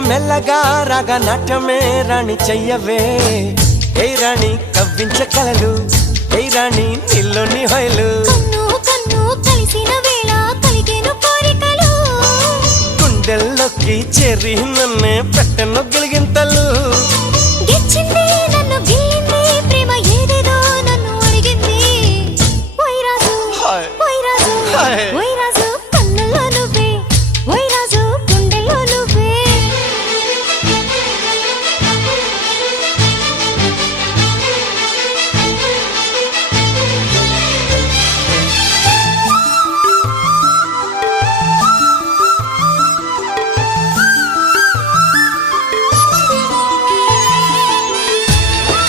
మెల్లగా రాగా నాట్యమే రాణి చెయ్యవే ఏ రాణి కవ్వించ కలలు ఏ రాణి నీలోని హొయలు కన్ను కన్ను కలిసిన వేళ కలిగేను కోరికలు గుండెల్లోకి చేరి నన్నే పెట్టను గిలిగింతలు